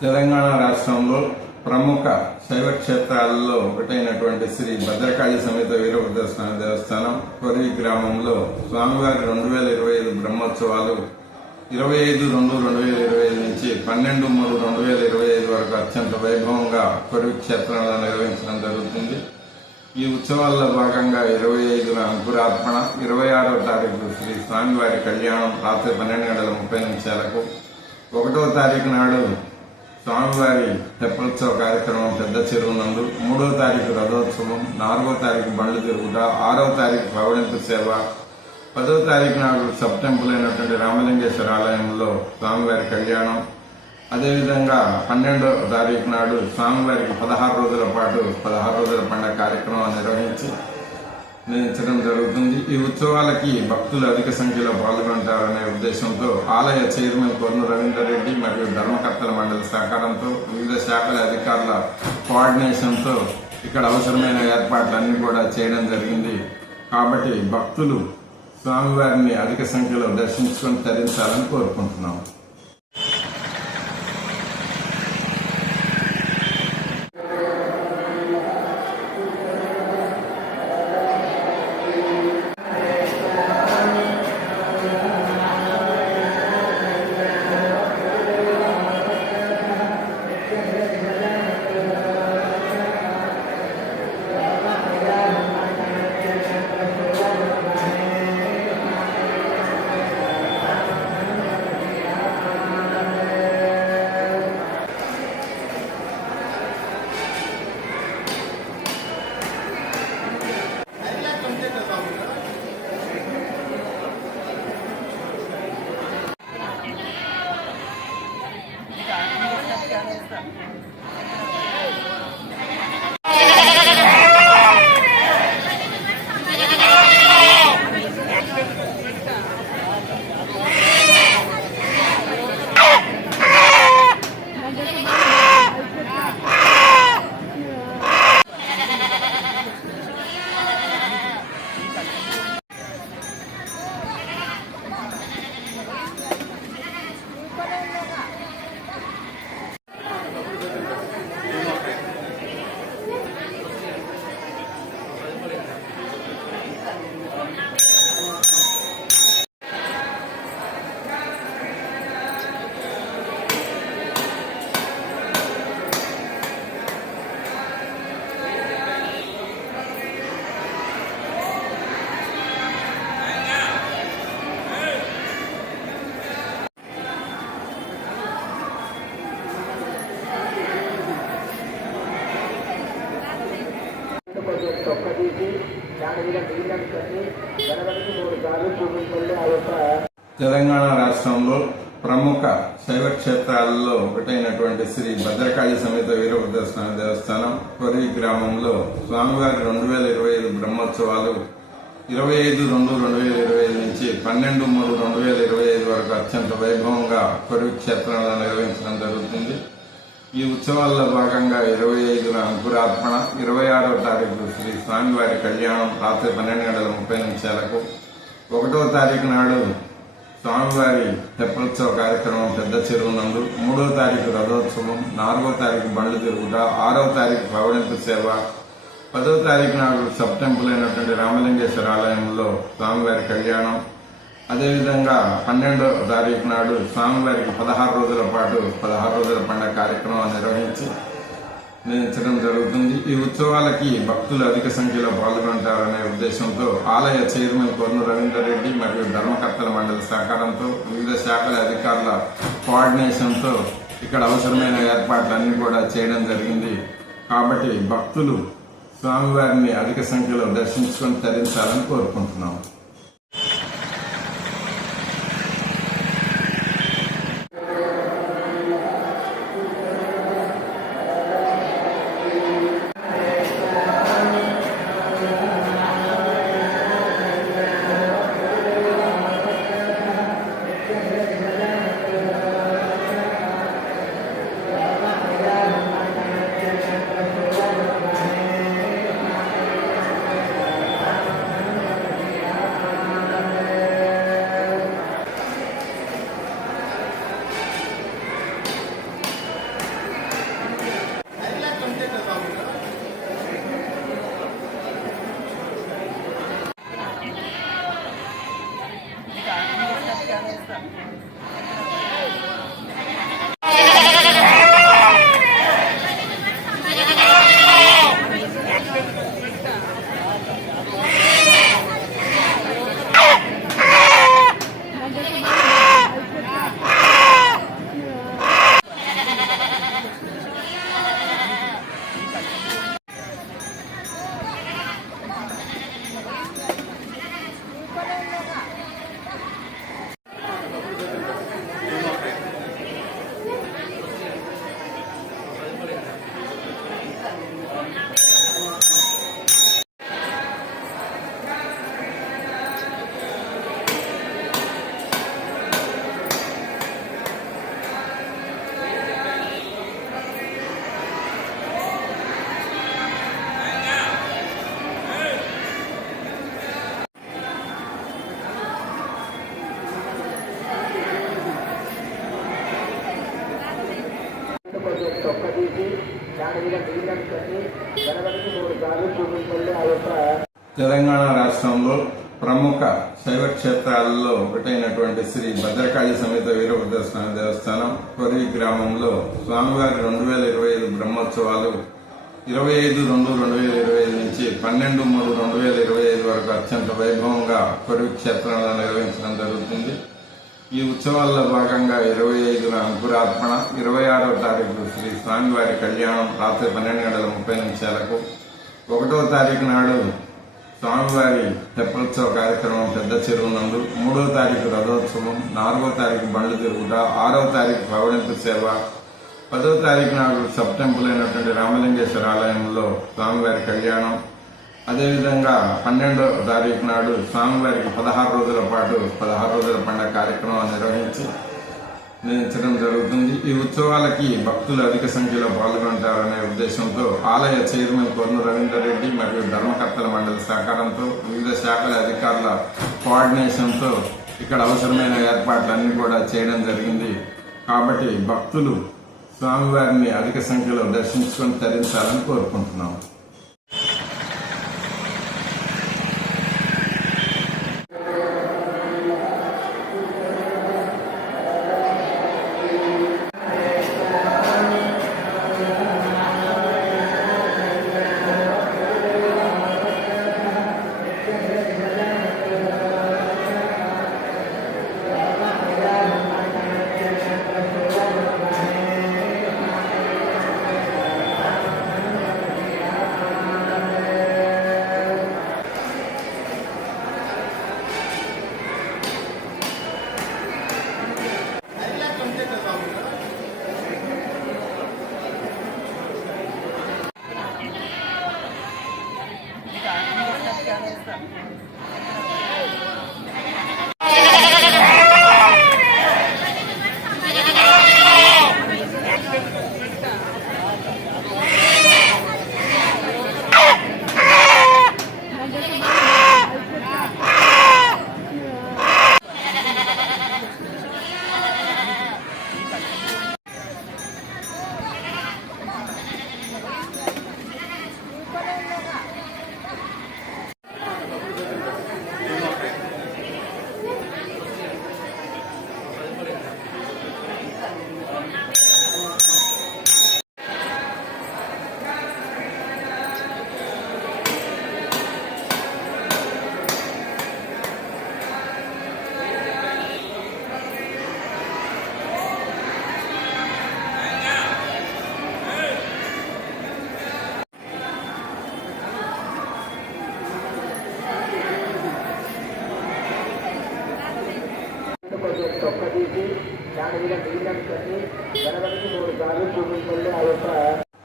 తెలంగాణ రాష్ట్రంలో ప్రముఖ శైవ క్షేత్రాలలో ఒకటైనటువంటి శ్రీ భద్రకాళి సమేత వీరభద్ర స్వామి దేవస్థానం కొరి గ్రామంలో స్వామివారి 2025 బ్రహ్మోత్సవాలు 25/2/2025 నుంచి 12/3/2025 వరకు అత్యంత వైభవంగా కొరి క్షేత్రంలో నిర్వహించడం జరుగుతుంది. ఈ ఉత్సవాల్లో భాగంగా 25న అంకురార్పణ, 26వ తారీఖు శ్రీ స్వామివారి కళ్యాణం రాత్రి 12:30 1వ తారీఖు నాడు స్వామివారి తెప్పోత్సవ కార్యక్రమం పెద్ద చెరువు నందు, 3వ తారీఖు రథోత్సవం, 4వ తారీఖు బండ్లు తిరుగుట, 6వ తారీఖు పవడింపు సేవ, 10వ తారీఖు నాడు సబ్ టెంపుల్ అయినటువంటి రామలింగేశ్వర ఆలయంలో స్వామివారి కళ్యాణం, అదేవిధంగా 12వ తారీఖు నాడు స్వామివారికి 16 రోజుల పాటు 16 రోజుల పండుగ కార్యక్రమం నిర్వహించడం జరుగుతుంది. ఈ ఉత్సవాలకి భక్తులు అధిక సంఖ్యలో పాల్గొంటారనే ఉద్దేశంతో ఆలయ చైర్మన్ కొర్ను రవీందర్ రెడ్డి మరియు ధర్మకర్తల మండలి సహకారంతో వివిధ శాఖల అధికారుల కోఆర్డినేషన్తో ఇక్కడ అవసరమైన ఏర్పాట్లన్నీ కూడా చేయడం జరిగింది. కాబట్టి భక్తులు స్వామివారిని అధిక సంఖ్యలో దర్శించుకొని తరించాలని కోరుకుంటున్నాము. తెలంగాణ రాష్ట్రంలో ప్రముఖ శైవ క్షేత్రాలలో ఒకటైనటువంటి శ్రీ భద్రకాళి సమేత వీరభద్ర స్వామి దేవస్థానం కొరి గ్రామంలో స్వామివారి 2025 బ్రహ్మోత్సవాలు 25/2/2025 నుంచి 12/3/2025 వరకు అత్యంత వైభవంగా కొరి క్షేత్రంలో నిర్వహించడం జరుగుతుంది. ఈ ఉత్సవాల్లో భాగంగా 25న అంకురార్పణ, 26వ తారీఖు శ్రీ స్వామివారి కళ్యాణం రాత్రి 12:30 1వ తారీఖు నాడు స్వామివారి తెప్పోత్సవ కార్యక్రమం పెద్ద చెరువు నందు, 3వ తారీఖు రథోత్సవం, 4వ తారీఖు బండ్లు తిరుగుట, 6వ తారీఖు పవడింపు సేవ, 10వ తారీఖు నాడు సబ్ టెంపుల్ అయినటువంటి రామలింగేశ్వర ఆలయంలో స్వామివారి కళ్యాణం, అదేవిధంగా 12వ తారీఖు నాడు స్వామివారికి 16 రోజుల పాటు 16 రోజుల పండుగ కార్యక్రమం నిర్వహించడం జరుగుతుంది. ఈ ఉత్సవాలకి భక్తులు అధిక సంఖ్యలో పాల్గొంటారనే ఉద్దేశంతో ఆలయ చైర్మన్ కొర్ను రవీందర్ రెడ్డి మరియు ధర్మకర్తల మండలి సహకారంతో వివిధ శాఖల అధికారుల కోఆర్డినేషన్తో ఇక్కడ అవసరమైన ఏర్పాట్లన్నీ కూడా చేయడం జరిగింది. కాబట్టి భక్తులు స్వామివారిని అధిక సంఖ్యలో దర్శించుకొని తరించాలని కోరుకుంటున్నాము. తెలంగాణ రాష్ట్రంలో ప్రముఖ శైవ క్షేత్రాలలో ఒకటైనటువంటి శ్రీ భద్రకాళి సమేత వీరభద్రస్వామి దేవస్థానం కొరివి గ్రామంలో స్వామివారి 2025 బ్రహ్మోత్సవాలు 25/2/2025 నుంచి 12/3/2025 వరకు అత్యంత వైభవంగా కొరివి క్షేత్రంలో నిర్వహించడం జరుగుతుంది. ఈ ఉత్సవాల్లో భాగంగా 25న అంకురార్పణ, 26వ తారీఖు శ్రీ స్వామివారి కళ్యాణం రాత్రి 12:30 1వ తారీఖు నాడు స్వామివారి తెప్పోత్సవ కార్యక్రమం పెద్ద చెరువు నందు, 3వ తారీఖు రథోత్సవం, 4వ తారీఖు బండ్లు తిరుగుట, 6వ తారీఖు పవడింపు సేవ, 10వ తారీఖు నాడు సబ్ టెంపుల్ అయినటువంటి రామలింగేశ్వర ఆలయంలో స్వామివారి కళ్యాణం, అదేవిధంగా 12వ తారీఖు నాడు స్వామివారికి 16 రోజుల పాటు 16 రోజుల పండుగ కార్యక్రమం నిర్వహించడం జరుగుతుంది. ఈ ఉత్సవాలకి భక్తులు అధిక సంఖ్యలో పాల్గొంటారనే ఉద్దేశంతో ఆలయ చైర్మన్ కొర్ను రవీందర్ రెడ్డి మరియు ధర్మకర్తల మండలి సహకారంతో వివిధ శాఖల అధికారుల కోఆర్డినేషన్తో ఇక్కడ అవసరమైన ఏర్పాట్లన్నీ కూడా చేయడం జరిగింది. కాబట్టి భక్తులు స్వామివారిని అధిక సంఖ్యలో దర్శించుకొని తరించాలని కోరుకుంటున్నాం.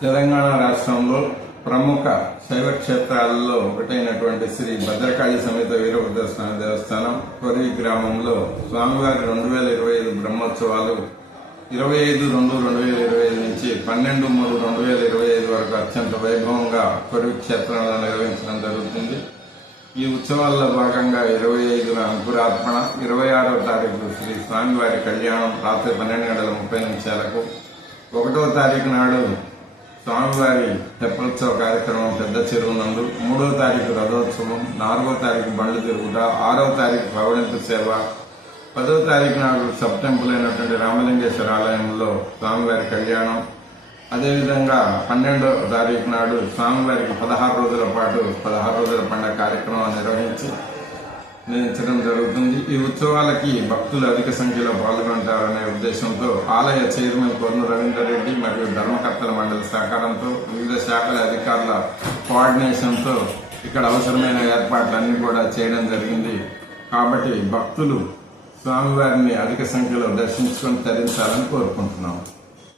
తెలంగాణ రాష్ట్రంలో ప్రముఖ శైవ క్షేత్రాలలో ఒకటైనటువంటి శ్రీ భద్రకాళి సమేత వీరభద్రస్వామి దేవస్థానం కొరివి గ్రామంలో స్వామివారి 2025 బ్రహ్మోత్సవాలు 25/2/2025 నుంచి 12/3/2025 వరకు అత్యంత వైభవంగా కొరివి క్షేత్రంలో నిర్వహించడం జరుగుతుంది. ఈ ఉత్సవాల్లో భాగంగా 25న అంకురార్పణ, 26వ తారీఖు శ్రీ స్వామివారి కళ్యాణం రాత్రి 12:30 1వ తారీఖు నాడు స్వామివారి తెప్పోత్సవ కార్యక్రమం పెద్ద చెరువు నందు, 3వ తారీఖు రథోత్సవం, 4వ తారీఖు బండ్లు తిరుగుట, 6వ తారీఖు పవడింపు సేవ, 10వ తారీఖు నాడు సబ్ టెంపుల్ అయినటువంటి రామలింగేశ్వర ఆలయంలో స్వామివారి కళ్యాణం, అదేవిధంగా 12వ తారీఖు నాడు స్వామివారికి 16 రోజుల పాటు 16 రోజుల పండుగ కార్యక్రమం నిర్వహించడం జరుగుతుంది. ఈ ఉత్సవాలకి భక్తులు అధిక సంఖ్యలో పాల్గొంటారనే ఉద్దేశంతో ఆలయ చైర్మన్ కొర్ను రవీందర్ రెడ్డి మరియు ధర్మకర్తల మండలి సహకారంతో వివిధ శాఖల అధికారుల కోఆర్డినేషన్తో ఇక్కడ అవసరమైన ఏర్పాట్లన్నీ కూడా చేయడం జరిగింది. కాబట్టి భక్తులు స్వామివారిని అధిక సంఖ్యలో దర్శించుకొని తరించాలని కోరుకుంటున్నాం.